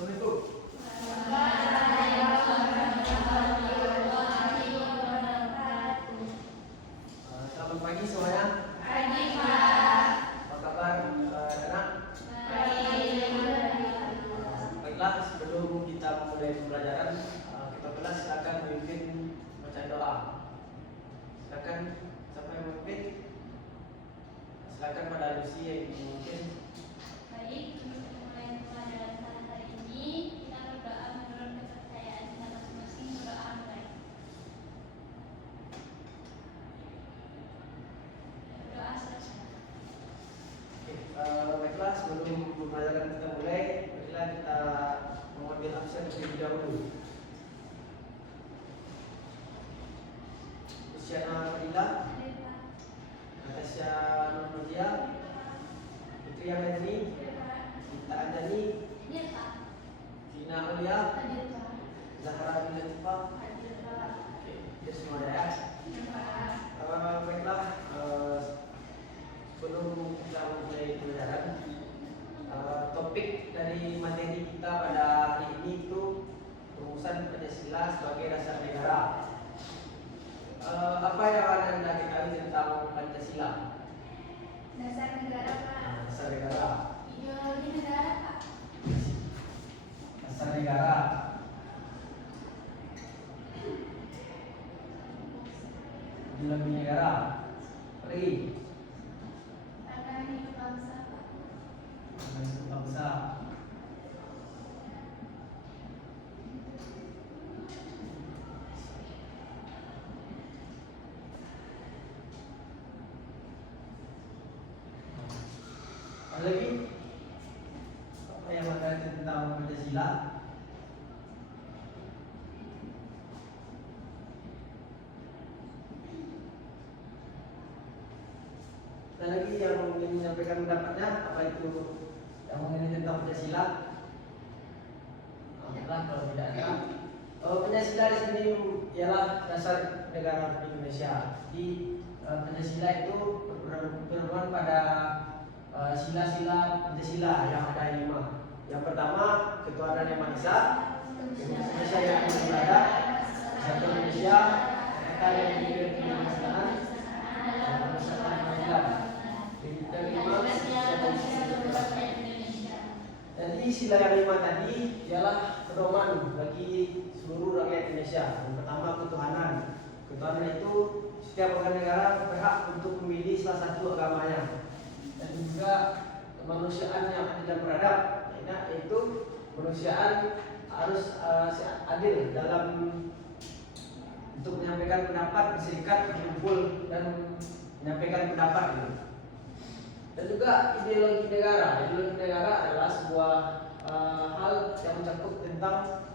Assalamualaikum. Selamat pagi semuanya. Pagi, Pak. Apa kabar anak? Baik. Baiklah, sebelum kita mulai pembelajaran, kita kelas silakan memimpin bacaan doa. Silakan, siapa yang memimpin? Silakan pada Lucy yang memimpin. Baik, untuk mulai pembelajaran pada hari ini, kita berdoa menurut kepercayaan kita masing-masing. Berdoa mulai. Berdoa selesai. Oke, baiklah, sebelum pembelajaran kita mulai, marilah kita mengambil absen terlebih dahulu. Luciana Farida, Hadir, Pak. Natasha Nurmadia, Putri Yamani, Hadir, Pak. Gita Andani, Hadir, Pak. Vina Aulia, Hadir, Pak. Zahra Binatifa. Hadir, Pak. Oke, itu semua ya. Hadir, Pak. Baiklah, sebelum kita mulai pembelajaran, topik dari materi kita pada hari ini itu rumusan Pancasila sebagai dasar negara. Apa yang Anda ketahui tentang Pancasila? Dasar negara, Pak. Dasar negara. Ideologi negara, Pak. Dasar negara. Ideologi negara. Lagi. Tanggal hidup bangsa, Pak. Bangsa. Ada lagi? Apa yang ada tentang Pancasila? Ada lagi yang ingin menyampaikan pendapatnya? Apa itu yang mengenai tentang Pancasila? Alhamdulillah kalau tidak ada. Pancasila di sini ialah dasar negara Indonesia. Di Pancasila itu berpedoman pada sila-sila Pancasila yang ada 5. Yang pertama, ketuhanan yang Maha Esa, Indonesia yang berada, satu Indonesia, kita yang dimiliki kemanusiaan, dan persatuan keadilan. Yang kelima, jadi sila yang 5 tadi ialah pedoman bagi seluruh rakyat Indonesia. Yang pertama, ketuhanan. Ketuhanan itu setiap warga negara berhak untuk memilih salah satu agamanya. Dan juga kemanusiaan yang adil dan beradab, yaitu kemanusiaan harus adil dalam untuk menyampaikan pendapat, berserikat, berkumpul dan menyampaikan pendapat gitu. Dan juga ideologi negara. Ideologi negara adalah sebuah hal yang mencakup tentang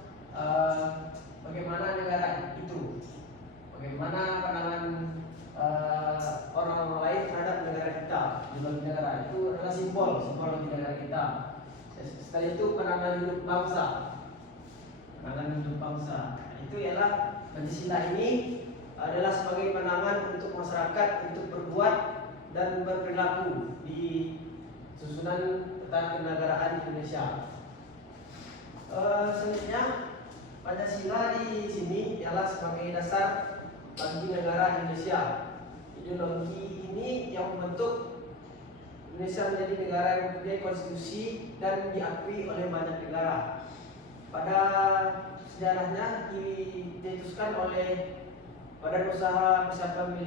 bagaimana negara itu, bagaimana pandangan orang-orang lain terhadap negara kita. Ideologi negara itu adalah simbol bagi negara kita. Setelah itu pandangan hidup bangsa. Pandangan hidup bangsa itu ialah Pancasila ini adalah sebagai pandangan untuk masyarakat untuk berbuat dan berperilaku di susunan peta kenegaraan Indonesia. Selanjutnya, Pancasila di sini ialah sebagai dasar bagi negara Indonesia. Ideologi ini yang membentuk Indonesia menjadi negara yang mempunyai konstitusi dan diakui oleh banyak negara. Pada sejarahnya dicetuskan oleh Badan Usaha Persiapan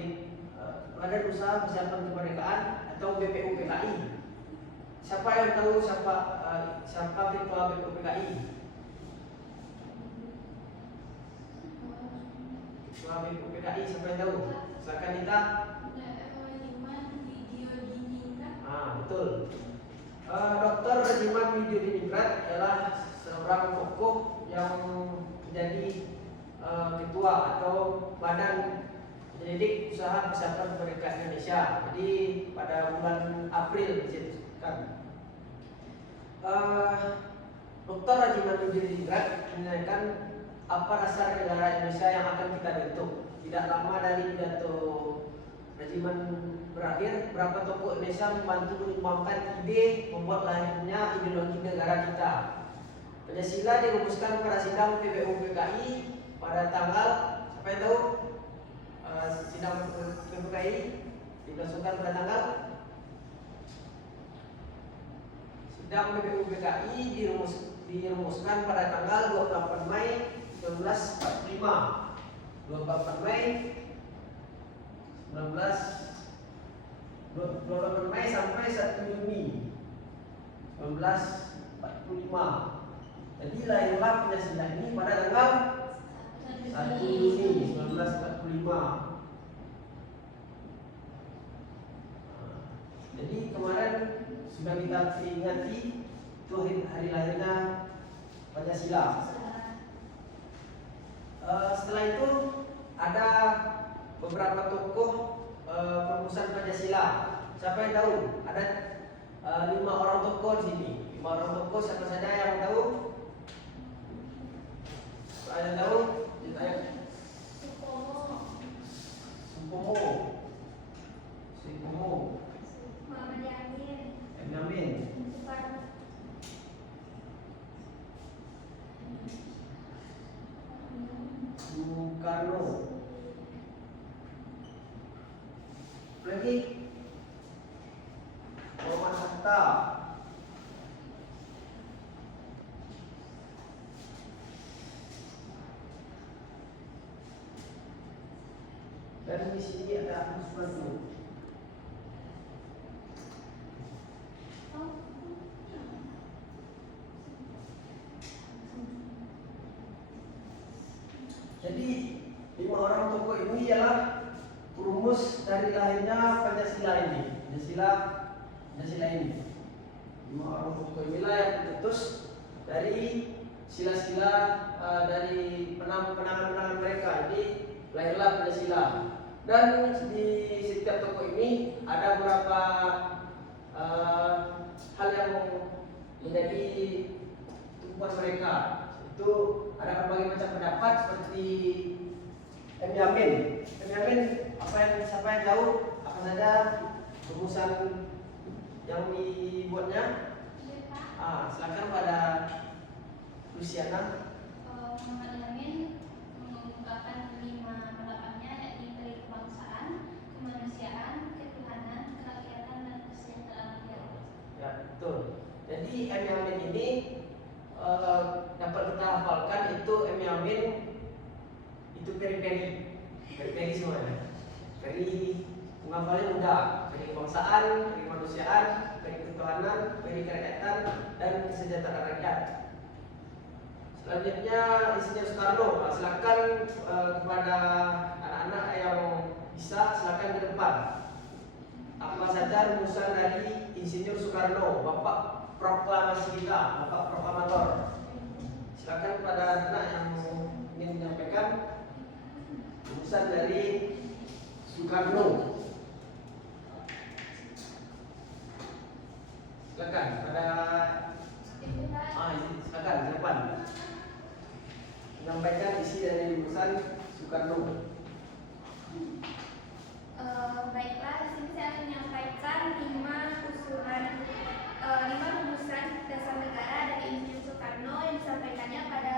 Kemerdekaan atau BPUPKI. Siapa yang tahu siapa ketua BPUPKI? Ketua BPUPKI siapa yang tahu? Silakan Dita. Betul. Dr. Rajiman Widodiningrat adalah seorang tokoh yang menjadi ketua atau badan penyelidik usaha persiapan kemerdekaan Indonesia. Jadi pada bulan April dicetuskan. Dr. Rajiman Widodiningrat menanyakan apa dasar negara Indonesia yang akan kita bentuk. Tidak lama dari pidato Rajiman berakhir, beberapa tokoh Indonesia membantu menyumbangkan ide membuat lahirnya ideologi negara kita. Pancasila dirumuskan pada sidang PBU PKI pada tanggal, siapa yang tahu? Sidang PBKI dilangsungkan pada tanggal, sidang PBU PKI dirumuskan pada tanggal 28 Mei 1945. 28 Mei 28 Mei sampai 1 Juni 1945. Jadi lahirlah Pancasila ini pada tanggal 1 Juni 1945. Jadi kemarin sudah kita peringati itu hari lahirnya Pancasila. Setelah itu ada beberapa tokoh perumusan Pancasila. Siapa yang tahu? Ada 5 orang tokoh di sini. 5 orang tokoh, siapa saja yang tahu? Ada yang tahu? Supomo, Muhammad Yamin, Yamin, Soekarno, lagi Muhammad Hatta, dan di sini ada Agus Suparno. Jadi 5 orang tokoh ini ialah perumus dari lahirnya Pancasila ini. Pancasila ini. 5 orang tokoh inilah yang diutus dari sila-sila dari penangan-penangan mereka. Jadi lahirlah Pancasila. Dan di setiap tokoh ini ada beberapa hal yang menjadi tumpuan mereka. Itu ada berbagai macam pendapat seperti M. Yamin. M. Yamin, siapa yang tahu apa saja rumusan yang dibuatnya? Silakan pada Luciana. Muhammad Yamin mengungkapkan 5 pendapatnya, yakni kebangsaan, kemanusiaan, ketuhanan, kerakyatan, dan kesejahteraan rakyat. Ya, betul. Jadi M. Yamin ini dapat kita hafalkan itu M. Yamin itu peri semuanya. Peri menghafalnya mudah. Peri kebangsaan, peri kemanusiaan, peri ketuhanan, peri kerakyatan, dan kesejahteraan rakyat. Selanjutnya Insinyur Soekarno. Silakan kepada anak-anak yang bisa, silakan ke depan. Apa saja rumusan dari Insinyur Soekarno, Bapak proklamasi kita, Bapak proklamator. Silakan kepada anak yang ingin menyampaikan rumusan dari Soekarno. Silakan pada silakan ke depan. Menyampaikan isi dari rumusan Soekarno. Baiklah, di sini saya akan menyampaikan 5 rumusan dasar negara dari Insinyur Soekarno yang disampaikannya pada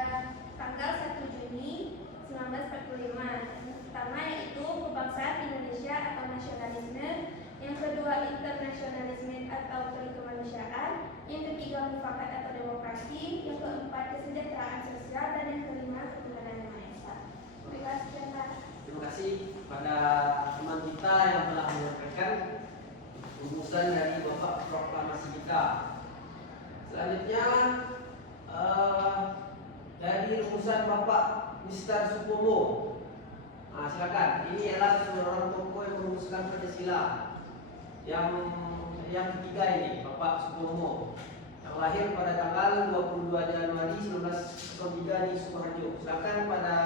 tanggal 1 Juni 1945. Yang pertama yaitu kebangsaan Indonesia atau nasionalisme, yang kedua internasionalisme atau kemanusiaan, yang ketiga mufakat atau demokrasi, yang keempat kesejahteraan sosial, dan yang kelima ketuhanan yang maha esa. Terima kasih pada teman kita yang telah menyampaikan rumusan dari Bapak proklamasi kita. Selanjutnya dari rumusan Bapak Mr. Supomo. Silakan. Ini adalah seorang tokoh yang merumuskan Pancasila. Yang ketiga ini Bapak Supomo, yang lahir pada tanggal 22 Januari 1903 di Sukoharjo. Silakan pada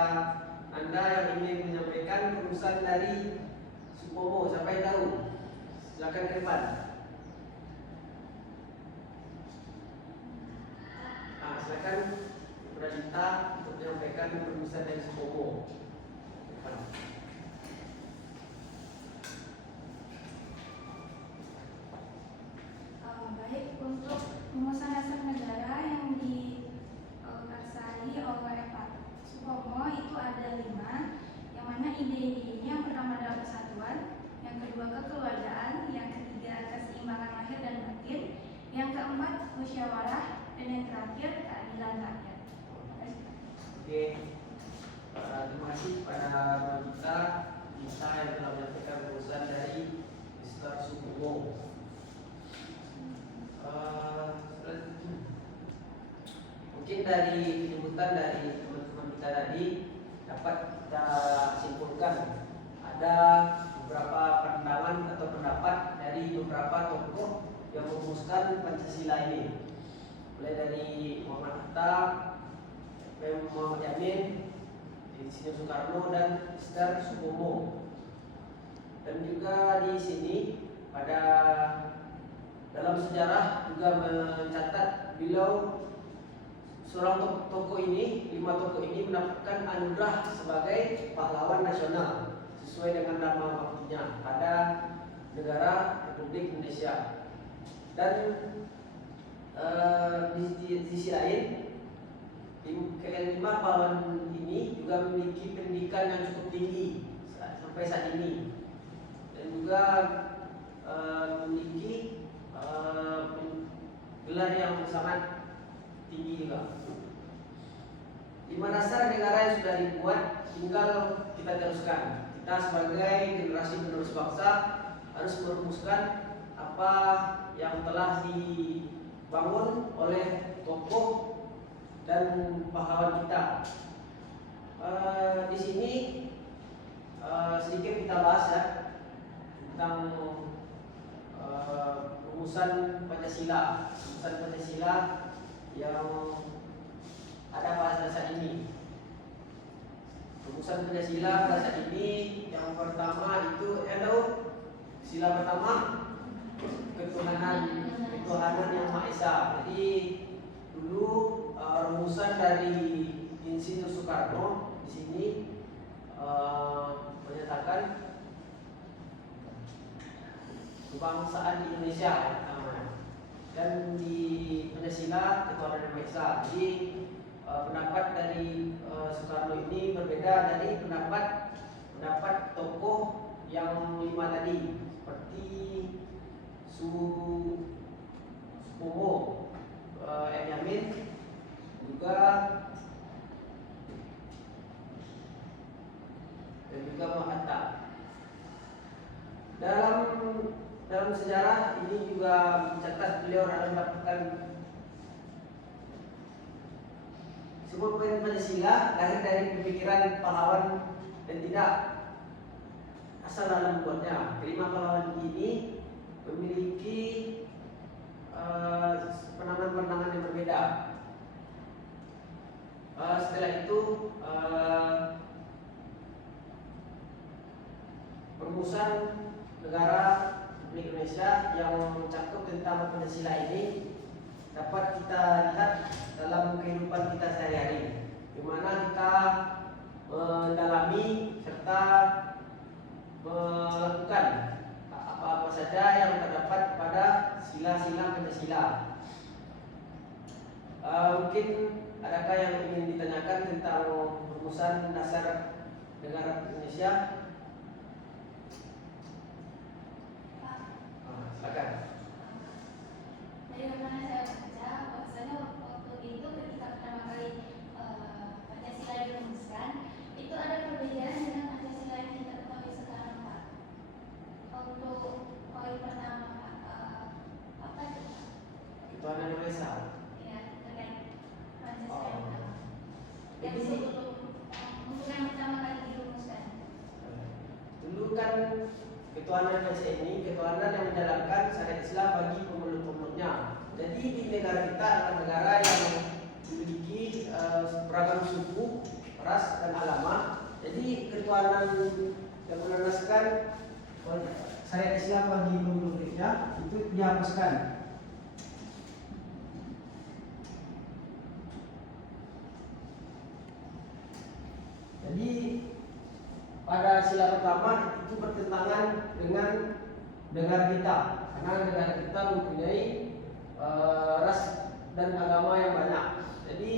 Anda yang ingin menyampaikan rumusan dari Supomo. Siapa yang tahu? Silakan ke depan. Silakan kepada kita untuk menyampaikan rumusan dari Supomo. Baik, untuk rumusan dasar negara yang mana ide-idenya yang pertama adalah persatuan, yang kedua kekeluargaan, yang ketiga keseimbangan lahir dan batin, yang keempat musyawarah, dan yang terakhir keadilan rakyat. Oke, terima kasih pada kita yang telah menyampaikan rumusan dari Mr. Sukumo. Mungkin dari penyebutan dari teman-teman kita tadi dapat kita simpulkan ada beberapa pandangan atau pendapat dari beberapa tokoh yang merumuskan Pancasila ini, mulai dari Muhammad Hatta, Muhammad Yamin, Insinyur Soekarno, dan Mr. Sukumo. Dan juga di sini pada dalam sejarah juga mencatat beliau seorang tokoh ini, 5 tokoh ini mendapatkan anugerah sebagai pahlawan nasional sesuai dengan nama baktinya pada negara Republik Indonesia. Dan di sisi lain, kelima pahlawan ini juga memiliki pendidikan yang cukup tinggi sampai saat ini, dan juga memiliki gelar yang sangat tinggi juga. 5 dasar negara yang sudah dibuat tinggal kita teruskan. Kita sebagai generasi penerus bangsa harus merumuskan apa yang telah dibangun oleh tokoh dan pahlawan kita. Di sini sedikit kita bahas ya tentang rumusan Pancasila. Rumusan Pancasila yang ada pada saat ini. Rumusan Pancasila pada saat ini yang pertama itu sila pertama ketuhanan yang Maha Esa. Jadi dulu rumusan dari Insinyur Soekarno di sini menyatakan kebangsaan Indonesia dan di Pancasila ketuhanan yang Maha Esa. Jadi pendapat dari Soekarno ini berbeda dari pendapat tokoh yang 5 tadi, seperti Sukumo, M. Yamin, juga dan juga Muhammad Hatta. Dalam sejarah ini juga mencatat beliau adalah mendapatkan sebuah poin Pancasila lahir dari pemikiran pahlawan dan tidak asal dalam membuatnya. Kelima pahlawan ini memiliki pandangan-pandangan yang berbeda. Setelah itu perumusan negara Republik Indonesia yang mencakup tentang Pancasila ini dapat kita lihat dalam kehidupan kita sehari-hari, di mana kita mendalami serta melakukan apa-apa saja yang terdapat pada sila-sila Pancasila. Mungkin adakah yang ingin ditanyakan tentang rumusan dasar negara Indonesia? Silakan. Dari mana saya baca, bahwasanya waktu itu ketika pertama kali Pancasila dirumuskan, itu ada perbedaan dengan Pancasila yang kita ketahui sekarang, Pak. Untuk poin pertama, apa itu, Pak? Ketuhanan yang Maha Esa. Ya, terkait Pancasila yang pertama. Yang Jadi sebelum untuk yang pertama kali dirumuskan. dulu kan ketuhanan Indonesia ini ketuhanan yang menjalankan syariat Islam bagi pemeluk-pemeluknya. Jadi di negara kita adalah negara yang memiliki beragam suku, ras, dan agama. Jadi ketuhanan yang melandaskan syariat Islam bagi pemeluknya itu dihapuskan. Jadi pada sila pertama itu bertentangan dengan negara kita, karena negara kita mempunyai ras dan agama yang banyak. Jadi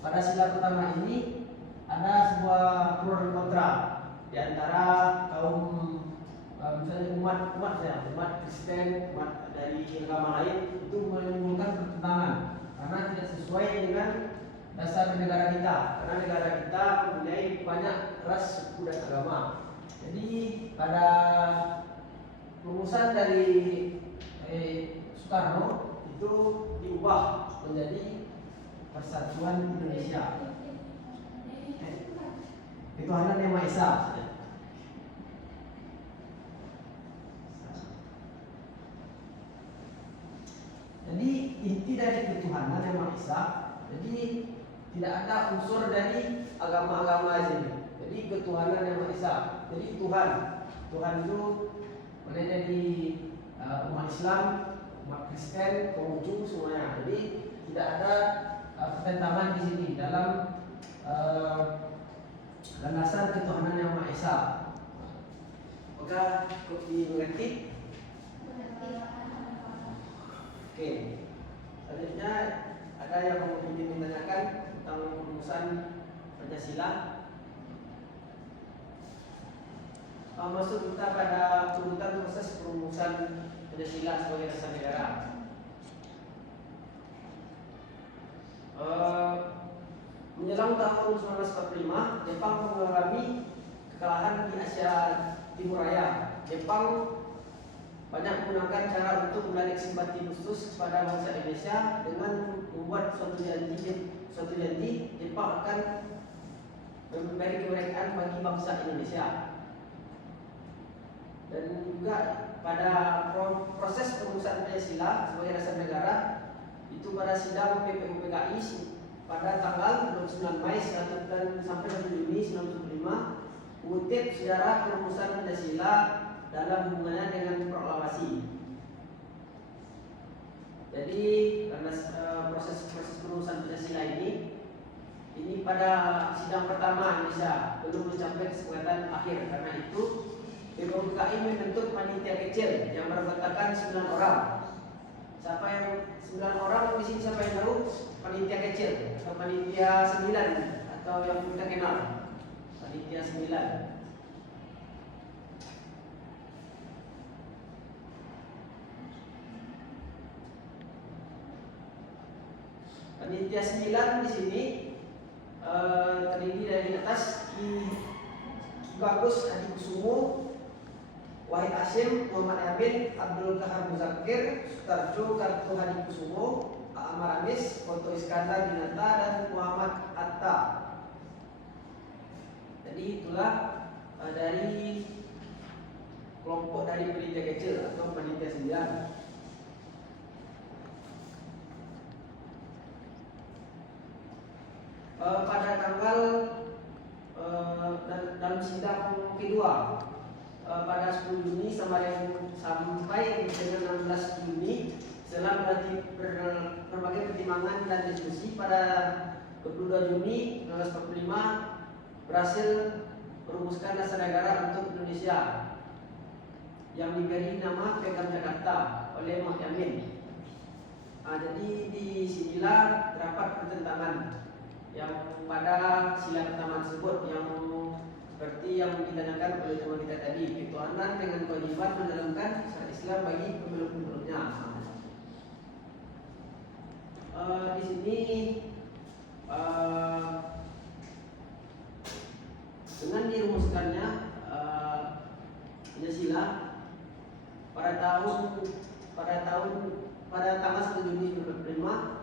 pada sila pertama ini ada sebuah pro dan kontra. di antara kaum misalnya umat Kristen, umat dari agama lain itu menimbulkan pertentangan karena tidak sesuai dengan dasar negara kita. Karena negara kita mempunyai banyak ras, suku dan agama. Jadi pada rumusan dari Soekarno itu diubah menjadi Persatuan Indonesia. Ketuhanan Yang Maha Esa. Jadi inti dari ketuhanan Yang Maha Esa, jadi tidak ada unsur dari agama-agama ini. Jadi ketuhanan Yang Maha Esa. Jadi Tuhan itu boleh jadi umat Islam, umat Kristen, Konghucu semuanya. Jadi tidak ada pertentangan di sini dalam landasan ketuhanan Yang Maha Esa. Maka dimengerti. Oke. Selanjutnya ada yang ingin ditanyakan tentang rumusan Pancasila. Masuk kita pada urutan proses perumusan Pancasila sebagai dasar negara. Menjelang tahun 1945, Jepang mengalami kekalahan di Asia Timur Raya. Jepang banyak menggunakan cara untuk menarik simpati khusus kepada bangsa Indonesia dengan membuat suatu janji Jepang akan memberi kemerdekaan bagi bangsa Indonesia. Dan juga pada proses perumusan Pancasila sebagai dasar negara itu pada sidang PPUPKI pada tanggal 29 Mei dan sampai 1 Juni 1945 mengutip sejarah perumusan Pancasila dalam hubungannya dengan proklamasi. Jadi karena proses perumusan Pancasila ini pada sidang pertama Indonesia belum mencapai kesepakatan akhir. Karena itu PPUPKI membentuk panitia kecil yang beranggotakan 9 orang. Siapa yang 9 orang di sini, siapa yang tahu? Panitia kecil atau panitia 9 atau yang kita kenal panitia 9. Panitia 9 di sini terdiri dari atas Ki Bagus Hadi Kusumo, Wahid Hashim, Muhammad Amin, Abdul Kahar Muzakir, Sutarjo Kartu Hadi Kusumo, Amar Anis, Foto Iskandar Dinata, dan Muhammad Atta. Jadi itulah dari kelompok dari panitia kecil atau panitia 9. Pada tanggal dalam sidang kedua pada 10 Juni sampai dengan 16 Juni setelah berbagai pertimbangan dan diskusi pada 22 Juni 1945 berhasil merumuskan dasar negara untuk Indonesia yang diberi nama Piagam Jakarta oleh Muhammad Amin. Jadi di sinilah terdapat pertentangan yang pada sila pertama tersebut yang seperti yang ditanyakan oleh teman kita tadi, ketuhanan dengan kewajiban menjalankan syariat Islam bagi pemeluk-pemeluknya. Di sini dengan dirumuskannya Pancasila pada tanggal 1 Juni 1945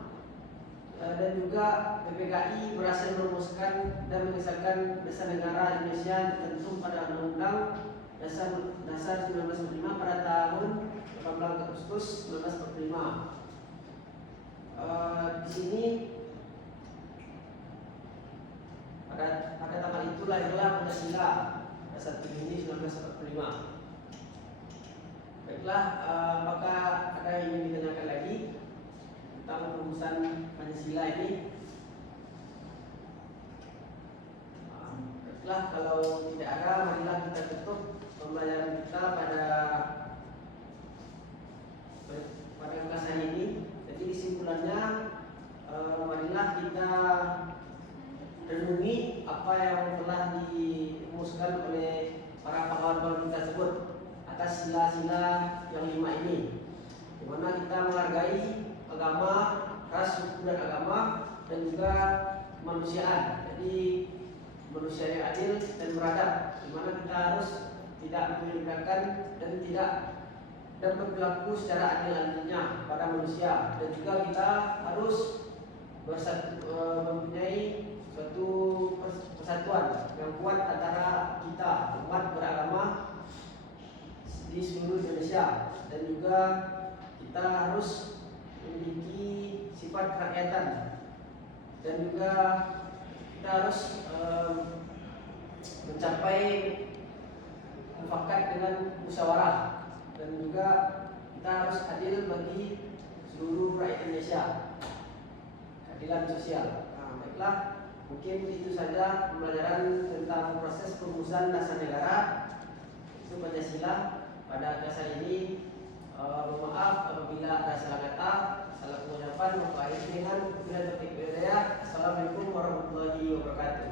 dan juga PPKI berhasil merumuskan dan mengesahkan dasar negara Indonesia tertentu pada Undang-Undang Dasar 1945 pada tahun 18 Agustus 1945. Di sini pada tanggal itu lahirlah Pancasila pada 1 Juni 1945. Baiklah, apakah ada yang ingin ditanyakan lagi tentang perumusan Pancasila ini? Baiklah, kalau tidak ada, marilah kita tutup pembelajaran kita pada kelas hari ini. Jadi kesimpulannya, marilah kita renungi apa yang telah dirumuskan oleh sila-sila yang 5 ini, di mana kita menghargai agama, ras, suku dan agama, dan juga kemanusiaan. Jadi manusia yang adil dan beradab, di mana kita harus tidak membedakan dan berperilaku secara adil-adilnya pada manusia, dan juga kita harus mempunyai suatu persatuan yang kuat antara kita umat beragama di seluruh Indonesia, dan juga kita harus memiliki sifat kerakyatan, dan juga kita harus mencapai mufakat dengan musyawarah, dan juga kita harus adil bagi seluruh rakyat Indonesia, keadilan sosial. Nah, baiklah, mungkin itu saja pembelajaran tentang proses perumusan dasar negara itu Pancasila pada kelas ini. Mohon maaf apabila ada salah kata, salah pengucapan, maka ini dengan bila tertib. Assalamualaikum warahmatullahi wabarakatuh.